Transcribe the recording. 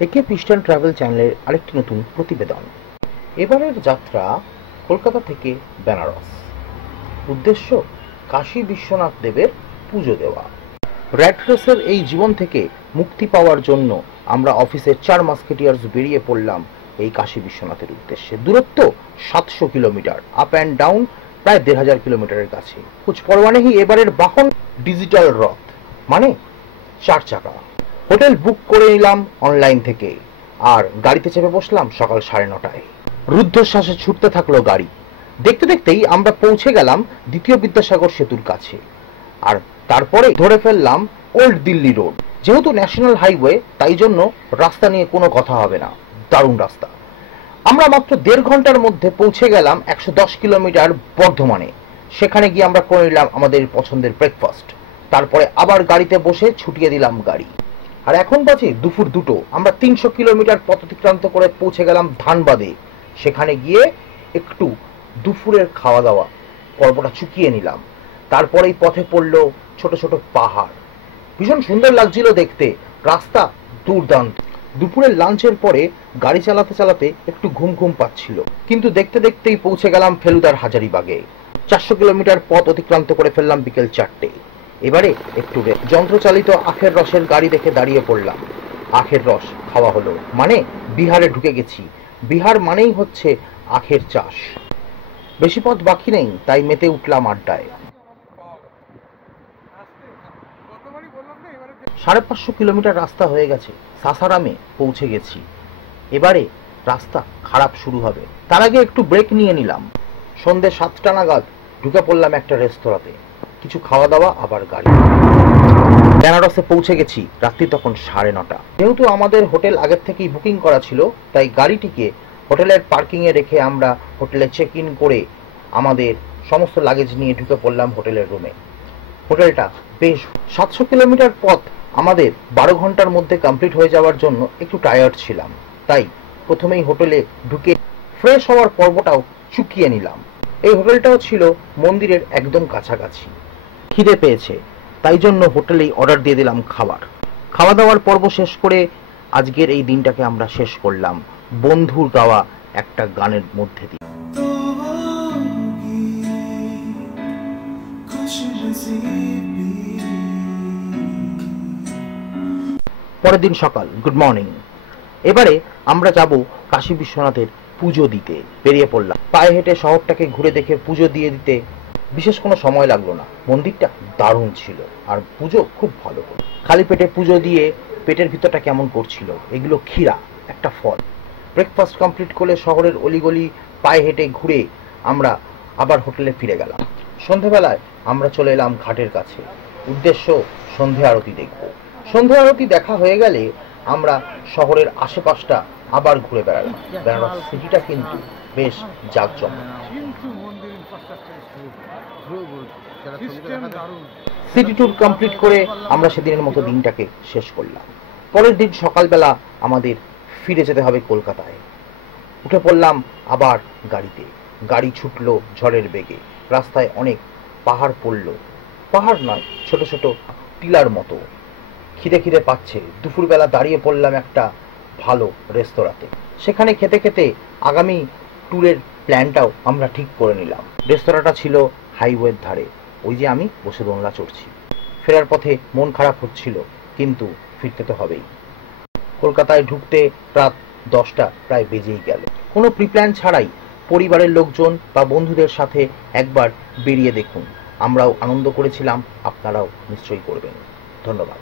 একে piston travel চ্যানেলের আরেকটি নতুন প্রতিবেদন। এবারের যাত্রা কলকাতা থেকে বেনারস। উদ্দেশ্য কাশী বিশ্বনাথ দেবের পুজো দেওয়া। র্যাট রেসের এই জীবন থেকে মুক্তি পাওয়ার জন্য আমরা অফিসের 4 মাস্কেটিয়ার্স বেরিয়ে পড়লাম এই কাশী বিশ্বনাথের উদ্দেশ্যে। দূরত্ব 700 কিলোমিটার, আপ অ্যান্ড ডাউন প্রায় 1500 কিলোমিটারের কাছে। কুছ পরোয়া নেই, এবারের বাহন ডিজিটাল রথ, মানে 4 চাকা। হোটেল বুক করে নিলাম অনলাইন থেকে, আর গাড়িতে চেপে বসলাম সকাল 9:30টায়। রুদ্ধশ্বাসে ছুটতে থাকলো গাড়ি। দেখতে দেখতেই আমরা পৌঁছে গেলাম দ্বিতীয় বিদ্যাসাগর সেতুর কাছে, আর তারপরে ধরে ফেললাম ওল্ড দিল্লি রোড। যেহেতু ন্যাশনাল হাইওয়ে, তাই জন্য রাস্তা নিয়ে কোনো কথা হবে না, দারুণ রাস্তা। আমরা মাত্র 1.5 ঘন্টার মধ্যে পৌঁছে গেলাম 110 কিলোমিটার বর্ধমানে। সেখানে গিয়ে আমরা করে নিলাম আমাদের পছন্দের ব্রেকফাস্ট, তারপরে আবার গাড়িতে বসে ছুটিয়ে দিলাম গাড়ি। আর এখন বাজে দুপুর 2টো। আমরা 300 কিলোমিটার পথ অতিক্রান্ত করে পৌঁছে গেলাম ধানবাদে। সেখানে গিয়ে একটু দুপুরের খাওয়া দাওয়া পর্বটা চুকিয়ে নিলাম। তারপরেই পথে পড়লো ছোট ছোট পাহাড়, ভীষণ সুন্দর লাগছিল দেখতে, রাস্তা দুর্দান্ত। দুপুরের লাঞ্চের পরে গাড়ি চালাতে চালাতে একটু ঘুম ঘুম পাচ্ছিল, কিন্তু দেখতে দেখতেই পৌঁছে গেলাম ফেলুদার হাজারিবাগে। 400 কিলোমিটার পথ অতিক্রান্ত করে ফেললাম বিকেল 4টে। এবারে একটু যন্ত্রচালিত আখের রসের গাড়ি দেখে দাঁড়িয়ে পড়লাম। আখের রস খাওয়া হলো, মানে বিহারে ঢুকে গেছি। বিহার মানেই হচ্ছে আখের চাষ। বেশি পথ বাকি নেই, তাই মেতে উঠলাম আড্ডায়। 550 কিলোমিটার রাস্তা হয়ে গেছে, সাসারামে পৌঁছে গেছি। এবারে রাস্তা খারাপ শুরু হবে, তার আগে একটু ব্রেক নিয়ে নিলাম। সন্ধ্যে 7টা নাগাদ ঢুকে পড়লাম একটা রেস্তোরাঁতে, কিছু খাওয়া দাওয়া, আবার গাড়ি। বেনারসে পৌঁছে গেছি রাত্রি তখন 9:30। যেহেতু আমাদের হোটেল আগের থেকেই বুকিং করা ছিল, তাই গাড়িটিকে হোটেলের পার্কিংয়ে রেখে আমরা হোটেলে চেক ইন করে আমাদের সমস্ত লাগেজ নিয়ে ঢুকে পড়লাম হোটেলের রুমে। হোটেলটা বেশ 700 কিলোমিটার পথ আমাদের 12 ঘন্টার মধ্যে কমপ্লিট হয়ে যাওয়ার জন্য একটু টায়ার্ড ছিলাম, তাই প্রথমেই হোটেলে ঢুকে ফ্রেশ হওয়ার পর্বটাও চুকিয়ে নিলাম। এই হোটেলটাও ছিল মন্দিরের একদম কাছাকাছি। খিদে পেয়েছে, তাই জন্য হোটেলেই অর্ডার দিয়ে দিলাম খাবার। খাওয়া দাওয়ার পর্ব শেষ করে আজকের এই দিনটাকে আমরা শেষ করলাম বন্ধুর গাওয়া একটা গানের মধ্যে দিয়ে। পরের দিন সকাল, গুড মর্নিং। এবারে আমরা যাব কাশী বিশ্বনাথের পুজো দিতে বেরিয়ে পড়লাম। পায়ে হেঁটে শহরটাকে ঘুরে দেখে পুজো দিয়ে দিতে বিশেষ কোনো সময় লাগলো না। মন্দিরটা দারুণ ছিল, আর পুজো খুব ভালো হলো। খালি পেটে পুজো দিয়ে পেটের ভিতরটা কেমন করছিল। এগুলো ক্ষীরা, একটা ফল। ব্রেকফাস্ট কমপ্লিট করে শহরের অলিগলি পায়ে হেঁটে ঘুরে আমরা আবার হোটেলে ফিরে গেলাম। সন্ধেবেলায় আমরা চলে এলাম ঘাটের কাছে। উদ্দেশ্য সন্ধে আরতি দেখব। সন্ধে আরতি দেখা হয়ে গেলে আমরা শহরের আশেপাশটা আবার ঘুরে বেড়ালাম। বেনারস সিটিটা কিন্তু বেশ জাঁকজমক। সিটি ট্যুর কমপ্লিট করে আমরা সেদিনের মতো দিনটাকে শেষ করলাম। পরের দিন সকালবেলা আমাদের ফিরে যেতে হবে কলকাতায়। উঠে পড়লাম আবার গাড়িতে। গাড়ি ছুটলো ঝড়ের বেগে। রাস্তায় অনেক পাহাড় পড়ল, পাহাড় নয়, ছোট ছোট টিলার মতো। খিদে খিদে পাচ্ছে। দুপুরবেলা দাঁড়িয়ে পড়লাম একটা ভালো রেস্তোরাঁতে। সেখানে খেতে খেতে আগামী ট্যুরের প্ল্যানটাও আমরা ঠিক করে নিলাম। রেস্তোরাঁটা ছিল হাইওয়ের ধারে। ওই যে আমি বসে দোলনা চড়ছি। ফেরার পথে মন খারাপ হচ্ছিল, কিন্তু ফিরতে তো হবেই। কলকাতায় ঢুকতে রাত 10টা প্রায় বেজেই গেল। কোনো প্রিপ্ল্যান ছাড়াই পরিবারের লোকজন বা বন্ধুদের সাথে একবার বেরিয়ে দেখুন। আমরাও আনন্দ করেছিলাম, আপনারাও নিশ্চয়ই করবেন। ধন্যবাদ।